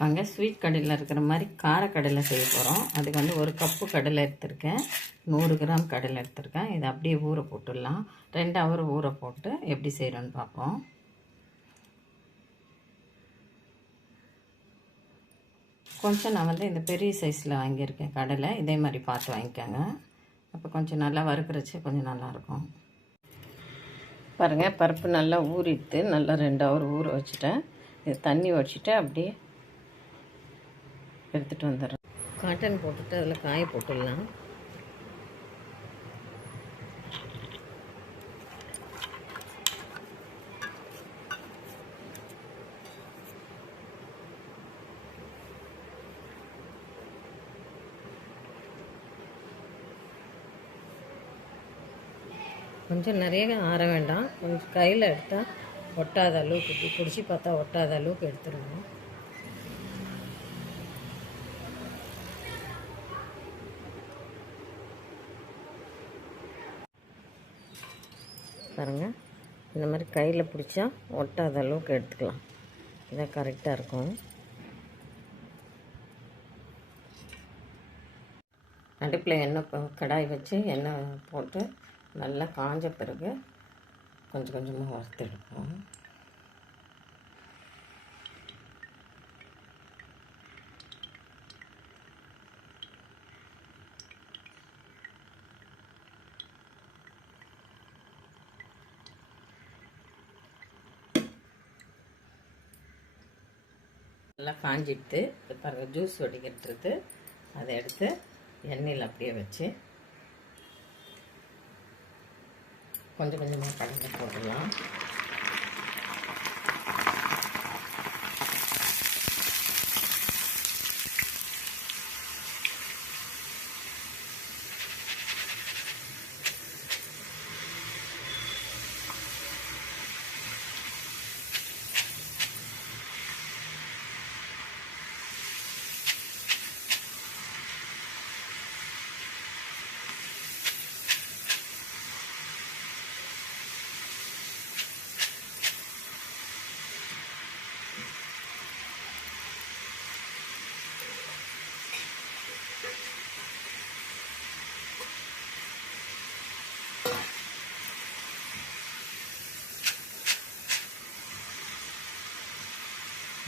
வாங்க ஸ்வீட் கடையில் இருக்கிற மாதிரி கார கடலை செய்ய போகிறோம் அதுக்கு வந்து ஒரு கப்பு கடலை எடுத்திருக்கேன். நூறு கிராம் கடலை எடுத்திருக்கேன். இதை அப்படியே ஊற போட்டுடலாம். ரெண்டு ஹவர் ஊற போட்டு எப்படி செய்கிறோன்னு பார்ப்போம். கொஞ்சம் நான் வந்து இந்த பெரிய சைஸில் வாங்கியிருக்கேன் கடலை இதே மாதிரி பார்த்து வாங்கிக்கோங்க. அப்போ கொஞ்சம் நல்லா வறுக்கிறச்சு கொஞ்சம் நல்லாயிருக்கும் பாருங்கள் பருப்பு நல்லா ஊறிட்டு நல்லா ரெண்டு ஹவர் ஊற வச்சுட்டேன். இது தண்ணி வச்சுட்டு அப்படியே எடுத்துகிட்டு வந்துடுறேன். காட்டன் போட்டுட்டு அதில் காய போட்டுடலாம். கொஞ்சம் நிறைய ஆற வேண்டாம். கொஞ்சம் கையில் எடுத்தால் ஒட்டாத அளவுக்கு பிடிச்சி பார்த்தா ஒட்டாத அளவுக்கு எடுத்துருவோம் பாருங்கள் இந்த மாதிரி கையில் பிடிச்சா ஒட்டாத அளவுக்கு எடுத்துக்கலாம். இதான் கரெக்டாக இருக்கும். அடுப்பில் எண்ணெய் கடாய் வச்சு எண்ணெய் போட்டு நல்லா காஞ்ச பிறகு கொஞ்சம் கொஞ்சமாக வறுத்து எடுப்போம். நல்லா காஞ்சிட்டு இப்போ பாருங்கள் ஜூஸ் வடிக்கிறது அதை எடுத்து எண்ணெயில் அப்படியே வச்சு கொஞ்சம் கொஞ்சமாக கலந்து போடலாம்.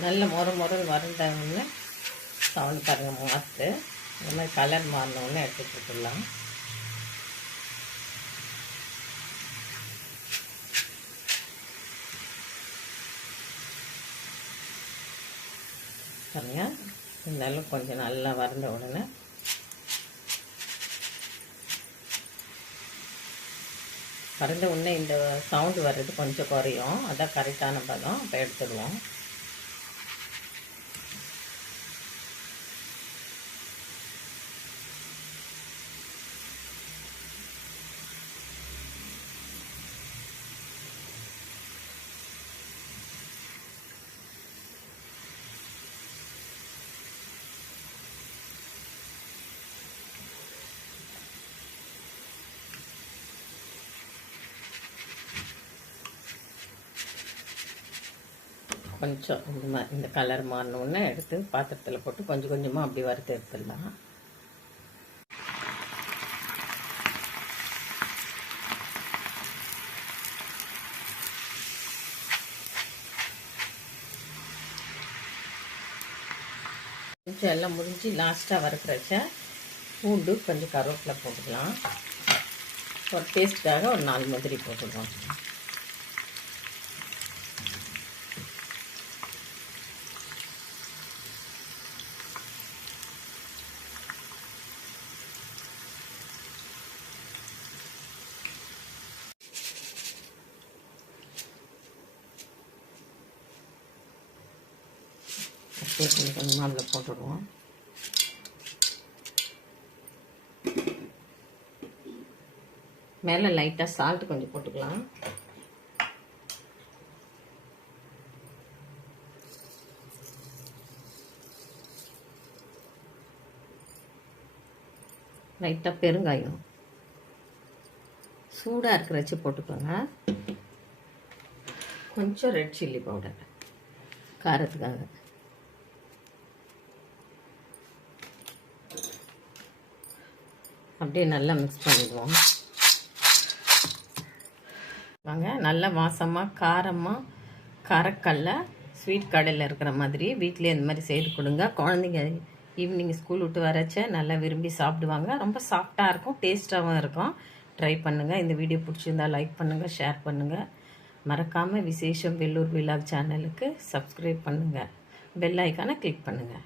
நல்ல முறை முறை வறண்டவுடனே சவுண்ட் பாருங்கள் மாற்று இந்த மாதிரி கலர் மாறினவுடனே எடுத்து போட்டுடலாம் பாருங்க. இருந்தாலும் கொஞ்சம் நல்லா வறண்ட உடனே வறண்ட உடனே இந்த சவுண்டு வர்றது கொஞ்சம் குறையும். அதான் கரெக்டான பதம். அப்போ எடுத்துடுவோம். கொஞ்சம் இந்த மாதிரி இந்த கலர் மாறினோடனே எடுத்து பாத்திரத்தில் போட்டு கொஞ்சம் கொஞ்சமாக அப்படி வறுத்து எடுத்துடலாம். கொஞ்சம் எல்லாம் முடிஞ்சு லாஸ்ட்டாக வறுக்கிறச்ச பூண்டு கொஞ்சம் கருவேப்பிலை போட்டுக்கலாம். ஒரு டேஸ்ட்டுக்காக ஒரு நாலு முந்திரி போட்டுக்கலாம். அப்படியே கொஞ்சம் கொஞ்சமாக அதில் போட்டுடுவோம். மேலே லைட்டாக சால்ட் கொஞ்சம் போட்டுக்கலாம். லைட்டாக பெருங்காயம். சூடாக இருக்கிறச்சு போட்டுக்கோங்க. கொஞ்சம் ரெட் சில்லி பவுடர் காரத்துக்காக. அப்படியே நல்லா மிக்ஸ் பண்ணிடுவோம். வாங்க நல்லா வாசமாக காரமாக காரக்கல்ல ஸ்வீட் கடையில் இருக்கிற மாதிரி வீட்டிலே இந்த மாதிரி செய்து கொடுங்க. குழந்தைங்க ஈவினிங் ஸ்கூல் விட்டு வரச்ச நல்லா விரும்பி சாப்பிடுவாங்க. ரொம்ப சாஃப்டாக இருக்கும் டேஸ்ட்டாகவும் இருக்கும். ட்ரை பண்ணுங்கள் இந்த வீடியோ பிடிச்சிருந்தா லைக் பண்ணுங்கள் ஷேர் பண்ணுங்கள் மறக்காமல் விசேஷம் வெள்ளூர் விழா சேனலுக்கு சப்ஸ்கிரைப் பண்ணுங்கள் பெல் ஐக்கானை கிளிக் பண்ணுங்கள்